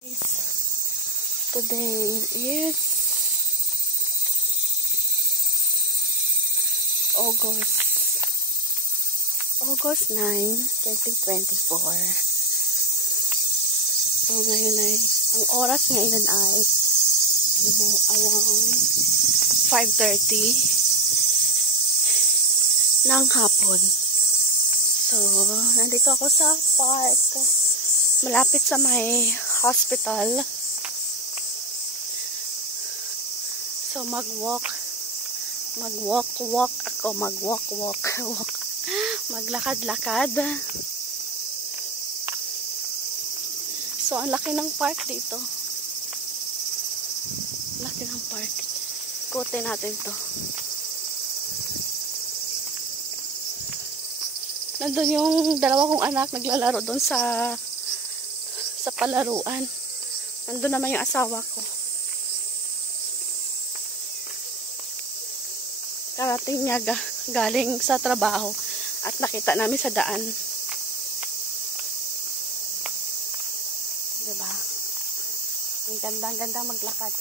Today is August 9, 2024. So ngayon ay, ang oras ngayon ay around 5:30 ng hapon. So, nandito ako sa park, malapit sa may hospital. So, mag-walk ako, maglakad-lakad. So, ang laki ng park dito. Laki ng park. Ikutin natin to. Nandun yung dalawa kong anak, naglalaro doon sa palaruan. Nandun naman yung asawa ko. Karating niya galing sa trabaho at nakita namin sa daan. Diba? Ang ganda maglakad.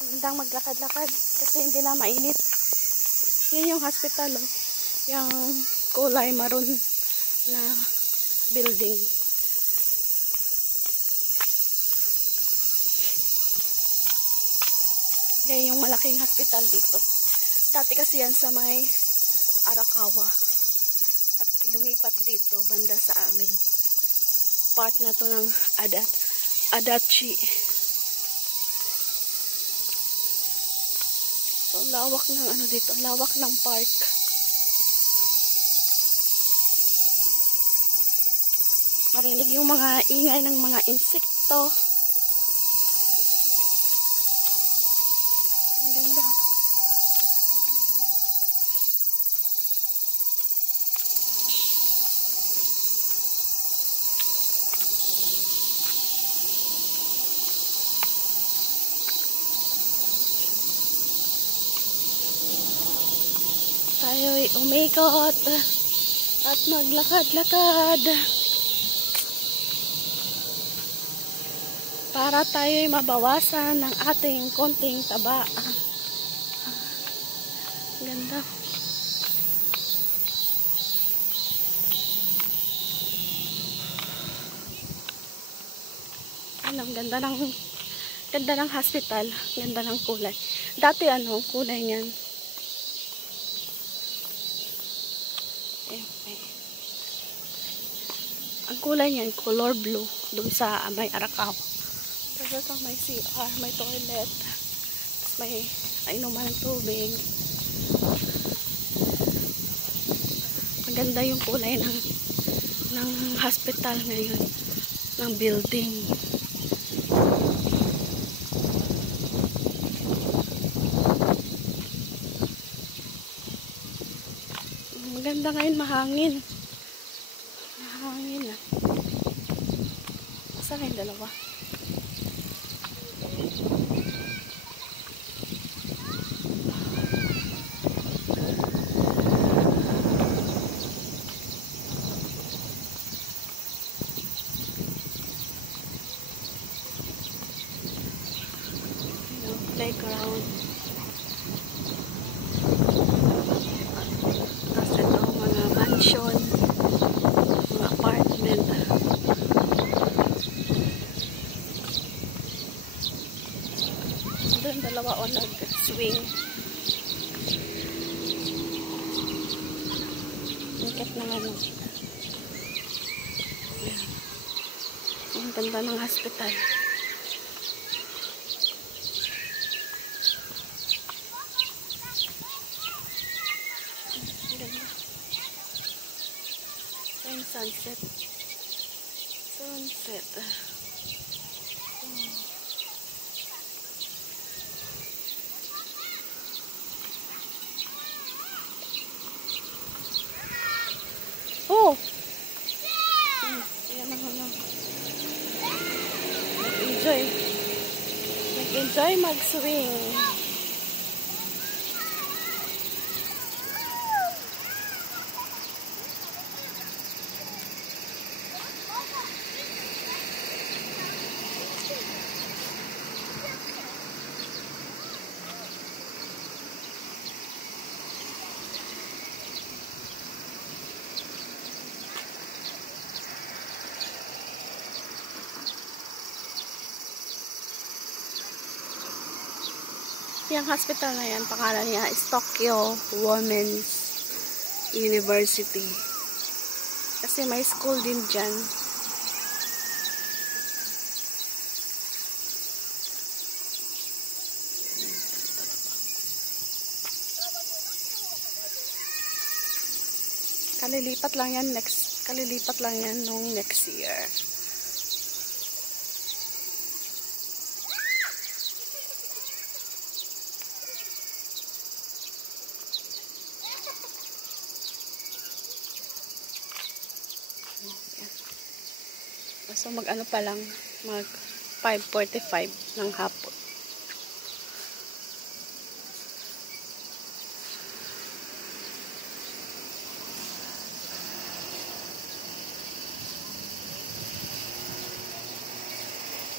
Magandang maglakad-lakad kasi hindi na mainit. Yan yung hospital, oh. Yung kulay maroon na building. Yan yung malaking hospital dito. Dati kasi yan sa may Arakawa. At lumipat dito banda sa amin. Part na to ng Adachi. So, lawak ng ano dito, lawak ng park. Marinig yung mga ingay ng mga insekto. Ang ganda. Tayo'y umikot at maglakad-lakad para tayo'y mabawasan ng ating konting taba. Ganda. Ang ganda ng hospital, ganda ng kulay. Dati kulay niyan. Ang kulay niyan, color blue, dun sa may Arakawa. Tapos ito may CR, may toilet, tapos may inuman ng tubig. Maganda yung kulay ng hospital ngayon, ng building. Maganda ngayon, mahangin. Mahangin na. Saan yung dalawa? Playground. Tapos ito, mga mansion, mga apartment. Doon dalawa nag-swing. Ikat naman. Ayan. Ang ganda ng hospital. Ang sunset. Oh, Enjoy mag-swing. Yung hospital na yan, pangalan niya is Tokyo Women's University. Kasi may school din dyan. Kalilipat lang yan nung next year. So mag-ano pa lang, mag 5:45 ng hapon.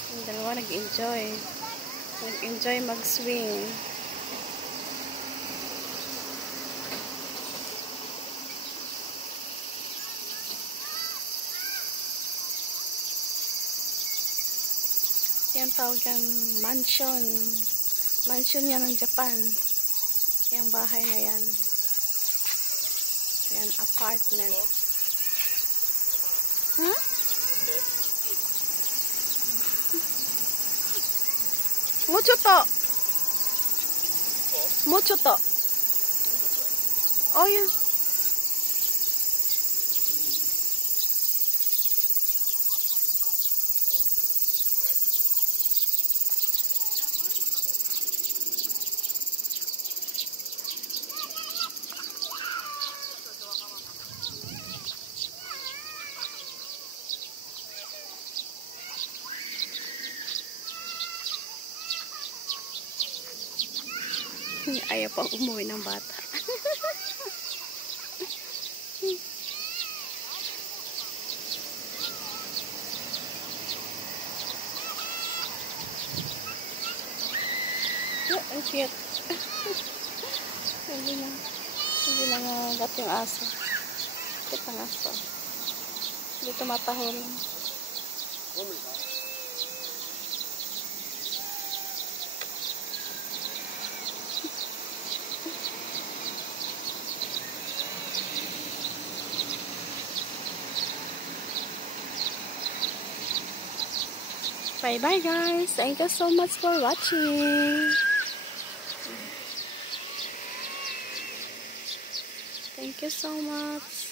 Yung dalawa nag-enjoy mag-swing. Yan tawag yan, mansion. Mansion yan ng Japan. Yung bahay na yan. Yan, apartment. Huh? Mucho to. Mucho to. Oh, yan. Ayaw pang umuwi ng bata. Ang cute. Hindi na ngagat yung aso. Cute ang aso. Hindi tumatahol. Bye bye guys. Thank you so much for watching. Thank you so much.